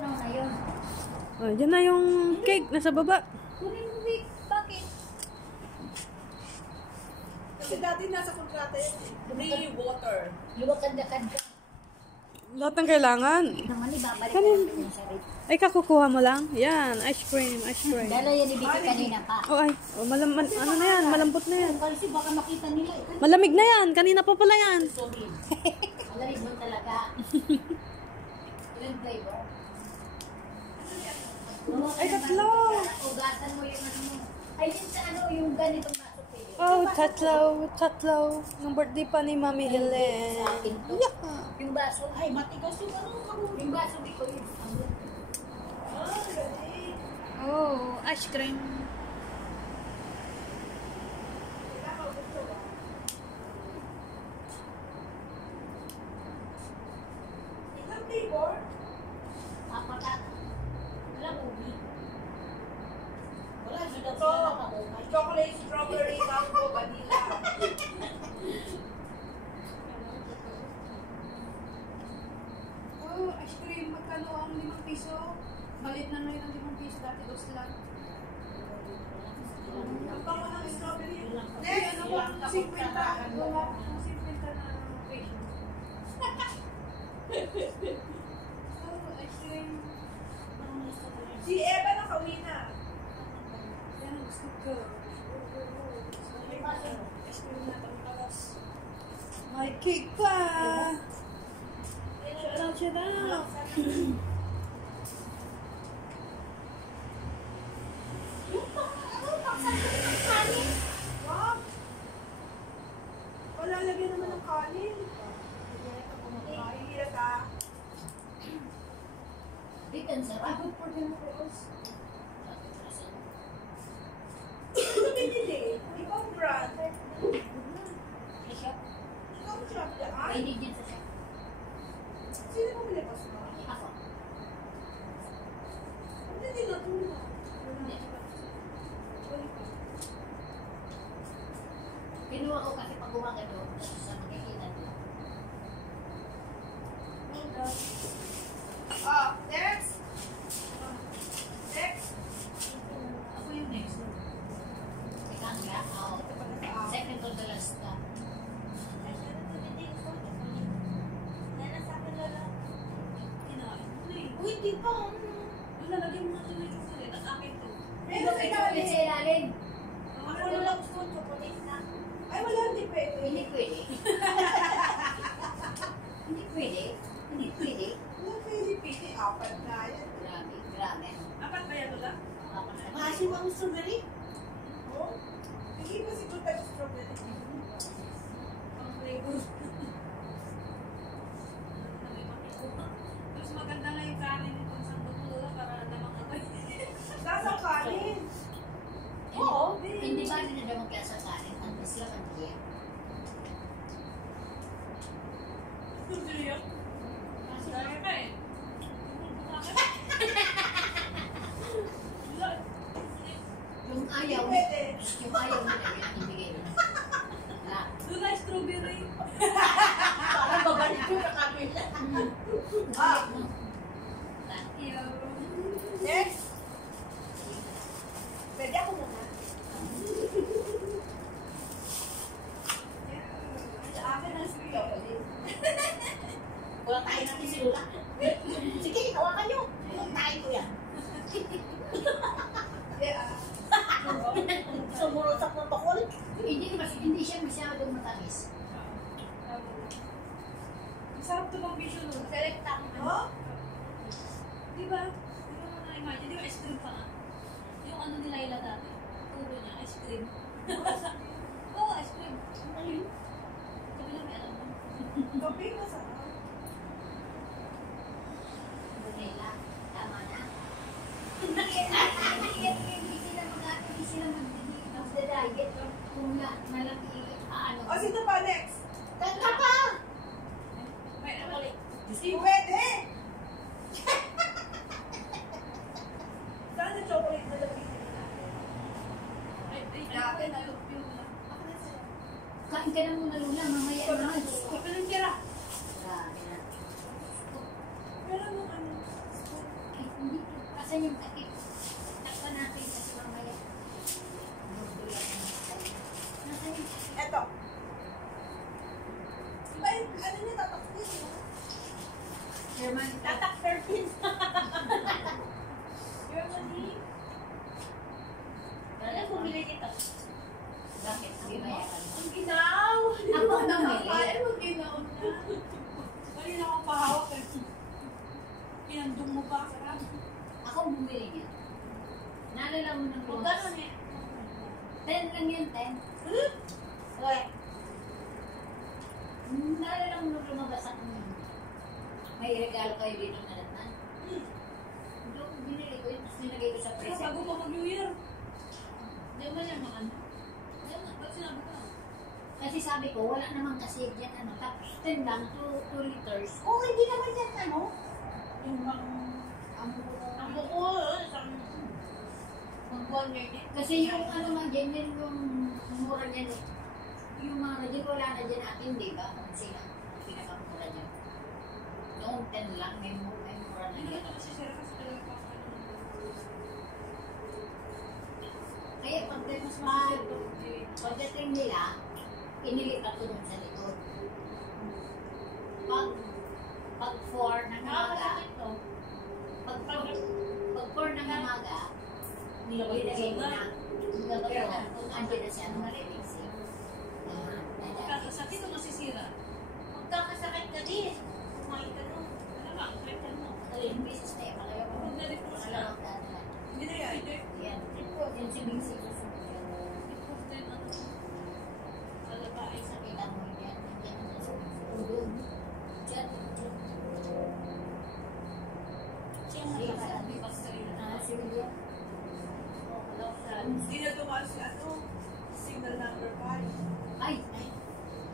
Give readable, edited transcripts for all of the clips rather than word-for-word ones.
na yun. Oh, dyan na yung cake. Nasa baba. Kunin mo, Vic. Bakit? Kasi dati nasa kontrata yun. Free water. Luwag-kanda-kanda. Lahat ng kailangan. Naman, ibabalik Kanin. ko yung sarili. Ay, kakukuha mo lang. Yan, ice cream, ice cream. Dala yan ni Vicky kanina pa. Oh, ay. Oh, ano na yan? Malambot na yan. Kasi baka makita nila. Malamig na yan. Kanina pa pala yan. Malamig mo talaga. Ilang flavor? Ay, tatlo. Ugasan mo yung ano mo. Ay, yun sa ano, yung ganitong baso. Oh, tatlo. Ng birthday pa ni Mami Helen. Yeah. Yung baso. Ay, matigas yung ano. Yung baso, di ko yun. Oh, ice cream. Ilang flavor? Apat at. Walang ubi. Wala, hindi daw So, sila nakaumay. chocolate, strawberry, mango, vanilla. Oh, ice cream. Magkano ang 5 piso? Balit na ngayon ang 5 piso. Dati 2 lang. Ang bango ng strawberry. Next, ano ba? 50. Wala. 50 na peso. Oh, ice cream. Si Eva nakauwi na. Yan ang gusto ko. Ice cream na pangtalas. May cake pa! Shout out! Wow! Wala lagyan naman ng kanin. Mahihirap ka. Dito, ang sarap. Ano binili? Ikaw brand. Sa shop. Ikaw shop dyan. Ay, hindi dyan sa shop. Sino bumili pa sa Ako. Hindi na tulong. Kinuha ko kasi pag umaga doon, sa magkikinan doon. Next. Next. Ako yung next. Ikaw nga, ako. Second to the last na. Uy, di pa. Lalagyan mo natin ng chocolate at akin to. Meron sa Chocolate sa ilalim. ilalim. Ako na lang gusto ng chocolate na. Ay, wala, hindi pwede. Hindi pwede. Hindi pwede. Hindi pwede. Wala pwede, pwede. Apat na yan. Grabe, grabe. Apat ba yan, Lola? Ako na. Maasim ang strawberry? Oo. Hindi ba si Kuta strawberry? Pang flavor. Mas maganda nga yung kanin nito sa Lola para namang amoy. Nasa kanin. Oo. Hindi ba rin na kaya sa kanin? Ang isla ang diya. Hindi yan. Dami ka eh. Yung ayaw. Pwede. Yung ayaw mo na yun, ibigay mo. Na. Lola, strawberry. Parang babalik ko sa kabila. Thank you. Next. Pwede ako muna. Sa akin ang sweet chocolate. Wala tayo natin si Lola. Sige, hawakan nyo. Tayo ko yan. Yeah. Sumuro sa protocol. Hindi siya masyadong matamis. Masarap to bang vision, Lola? Select ako. Oh? Di ba? Di ba na-imagine? Di ba ice cream pa nga? Yung ano ni Laila dati. Puro niya, ice cream. Oo, ice cream. Ayun. Sabi lang may alam mo. Gabi masarap. Bunela. Tama na. Hindi sila mag-diet kung nalang ano. O, sino pa next? Kanta pa! May ano ulit. Pwede! Saan na chocolate na lapitin natin? Natin, yung Kain ka na muna, Luna. Mamaya naman. Kapag ng tira. Grabe na. Pero nung ano, Nasaan yung takip? Takpan natin kasi mamaya. Magdulat na natin. Nasaan yung takip? Eto. Diba yung, ano niya, tatakpin, no? German takip. Tatak 13. Germany. Ano bumili nito? Bakit? Hindi mayakan. Ang ginaw. Ako ang namili. Ano ang ginaw na? Wala na akong pahawak eh. Pinandong mo pa. Ako ang bumili niya. Naalala mo ng Magkano lumabas? niya? 10 lang yan, 10. Okay. Naalala mo nung lumabas ako nun. May regalo kayo dito na natnan. Doon, binili ko yun. Tapos nilagay ko sa Pero present. bago pa mag-New Year. Hindi mo yan maano. Yan nga, ba't sinabi ko? Kasi sabi ko, wala namang kasi dyan ano. Tapos 10 lang, 2 liters. Oh, hindi naman yan, ano? Yung bang... Ang Ang buko, isang... Mag-1 year din. kasi yung ano nga dyan, yun yung mura niyan eh. Yung mga dyan, wala na dyan atin, di ba? Kung sino, pinakamura dyan. Noong 10 lang, may mura na Hindi dyan. naman ito kasi sir, kasi talaga pa ako. Kaya pagdating nila, inilipat ko dun sa likod. Pag 4 ng umaga, Nakakasakit to. pag 4 ng umaga, Nilagay ilagay ko mo na. na. Pero kung andyan na siya, maremixing. Magkakasakit o masisira? Magkakasakit ka din. Kumain ka nun. Ano ba? Kahit ano. Yung business na yun, palayo ko. Huwag na rin po sila. Hindi na yan. Yan. Yung si Bixi ko sa mga. Report din ano. Alabaay sa Kita mo yan. Yan ang nasa ulo. Diyan. Siya nga Sige, sabi pa sa sarili na. Si William. Hindi na dumaan si ano, signal number 5. Ay!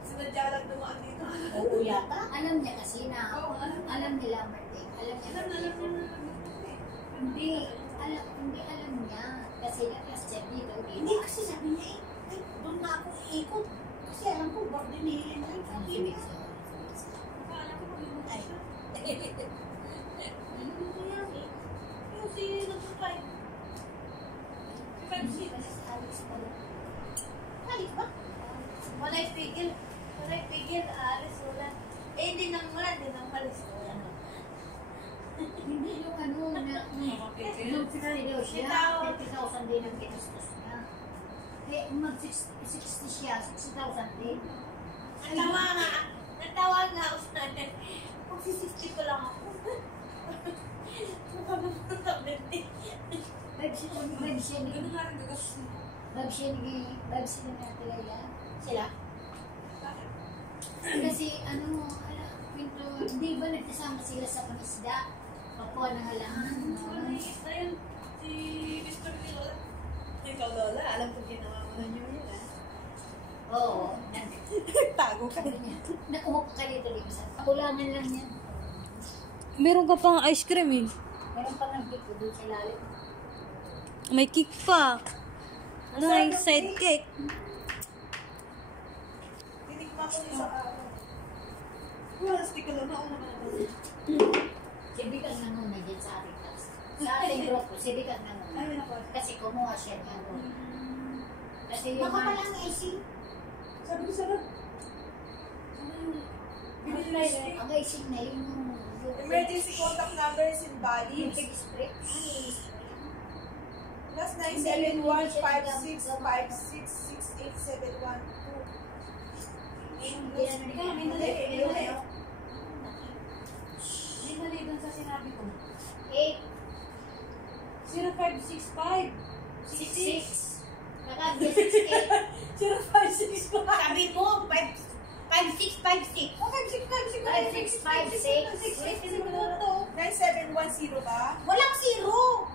Sinadya lang dumaan dito. Oo yata. Alam niya kasi na. Oo, Alam nila, Martin. Alam niya. Alam na Hindi. Hindi alam niya. Kasi na-class check dito. Hindi kasi sabi niya eh, doon na ako iikot. Kasi alam ko, birthday ni Helen na yun. Ang Sabi ibig niya. sabihin. Akala ko mag-iwan siya. Ano ko yan eh? Yung si number 5. Hindi kasi sa Alex pala. Halik ba? Walay pigil. Walay pigil, alis wala. Eh, hindi nang wala, hindi nang malis wala. Hindi yung ano na yung 50 daw siya, 50,000 din ang kinastos niya. Eh, mag-60 siya, 60,000 din. Natawa nga ako sa natin. Magsi-60 ko lang ako. Mukha mo sa tablet eh. Vibes siya ni Ganun nga rin gagastos mo. Ate Leila. Sila. Kasi ano, pinto, di ba nagkasama sila sa pangisda? Pakuha ng halaman. Maliit na yun. Si Mr. Lola. Ikaw, Lola, alam ko ginawa mo na New Year ah. Oo. Tago ka. Umupo ka dito, di ba? Kulangan lang yan. Meron ka pang ice cream eh. Meron pa ng biko doon sa lalim. May cake pa. Nice side cake. Tinikma ko niya sa araw. Wala, stick ko lang na ako naman ako. Si Bikang nanguna dyan sa ating class. Sa ating grupo, si Bikang nanguna. Ay, nako. Kasi kumuha siya ng ano. Kasi yung Baka pala ang icing. Sabi ko sarap. Binili na yun. ang icing na yung Emergency contact number is invalid. yung pig spray. Plus 97156566871. May mali dun sa sinabi ko. 8, 0565. 66. Nakagya 68. 0565. Sabi mo, 5656. Oh, 5656. 9710 ba? Walang zero.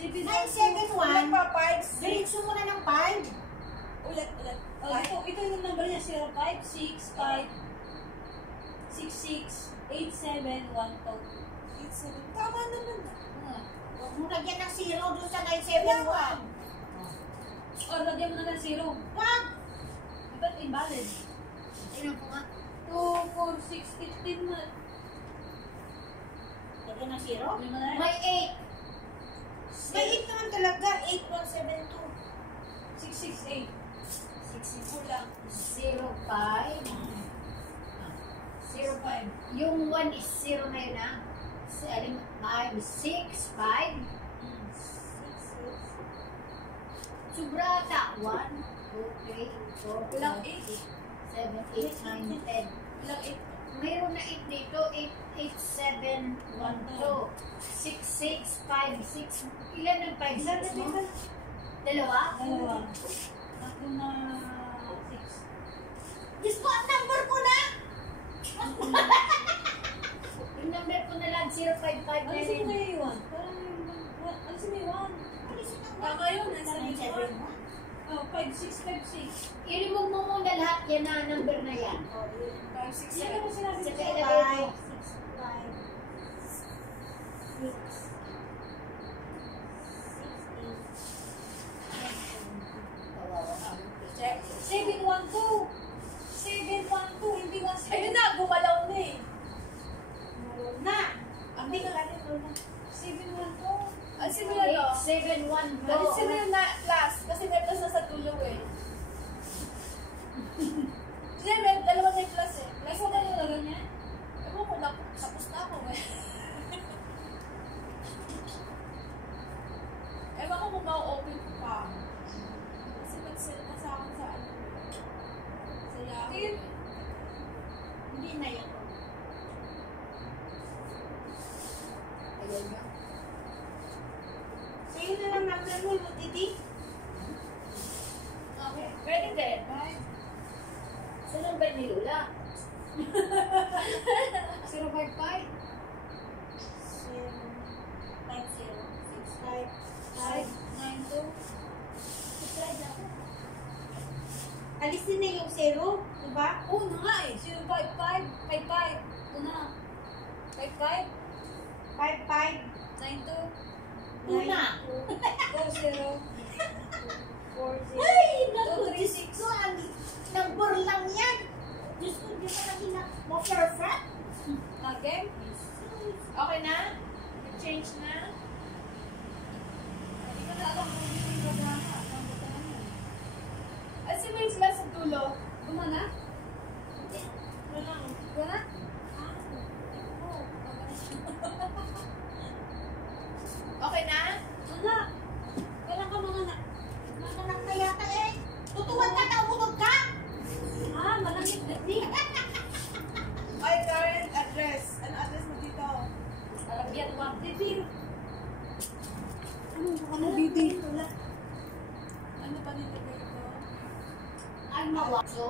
971. Walang pa 5. Diretso mo na ng 5. Ulit. Oh, ito yung number niya. 0565 668712. Tama naman. Huwag mo lagyan ng 0 doon sa 971. O, lagyan mo na ng 0. Wag! Ba't invalid? Tingnan ko nga. 2, 4, 6, 15 na. Lagyan ng 0. Lima na yan. May 8. May 8 naman talaga. 8172. 668. 64 lang. 05. 05. Yung 1 is 0 na yun ah. 5, 6, 5. Subrata. 1, 2, 3, 4, Ilang 5, 8? 7, 8, 9, 10. Ilang 8? Mayroon na 8 dito. 8, 8, 7, 1, 2, 6, 6, 5, 6. Ilan ang 5, 6 mo? Dalawa? Dalawa. Tatlo na 6. Diyos ko, ang number ko na! Yung number ko na lang, 055 na Alisin mo rin. yung 1. Parang yung 1. Alisin mo yung 1. Tama yun. Nasa 1. Oh, 5, 6, 5, 6. I-remove mo muna lahat yan na number na yan. 5, 6, 7. Yan naman sinabi Sa ko. ilagay mo. 712. 712. Hindi 17. Ayun na, gumalaw na eh. Na! Hindi ka rin na. 712. Alisin mo yan o. 8712. Alisin mo yung plus. Kasi may plus na sa dulo eh. Kasi may dalawa na yung plus eh. Plus mo na nilagay niya? Ewan ko, tapos na ako eh. Ewan ko kung ma-open ko pa. Kasi nag-sell na sa akin sa ano. Sa Yahoo. Hindi na yan. Ayan yun. Sa'yo na lang number mo, Titi. Okay. Pwede din. Sa number ni Lula. 055. 592. Slide ako. Alisin na yung 0, diba? Oo na nga eh. 055. 55. Ito na. 55. 55. 92. Una. 20. 40. Ay, naku, 236. Diyos ko, ang number lang yan. Diyos ko, di ba kanina mo perfect? Okay? Okay na? Change na? Hindi ko na alam kung hindi yung programa. Pambutan yun. At si Mace lang sa dulo. Gumana? Gumana? Gumana? Okay na? Wala. Kailan ka mga na? Matanak na yata eh. Tutuwan ka, naumutog ka. Ah, malangit na. My current address. Ano address mo dito? Alagyan mo. Dito. Ano dito? Ano pa dito dito? Ay, mawakso.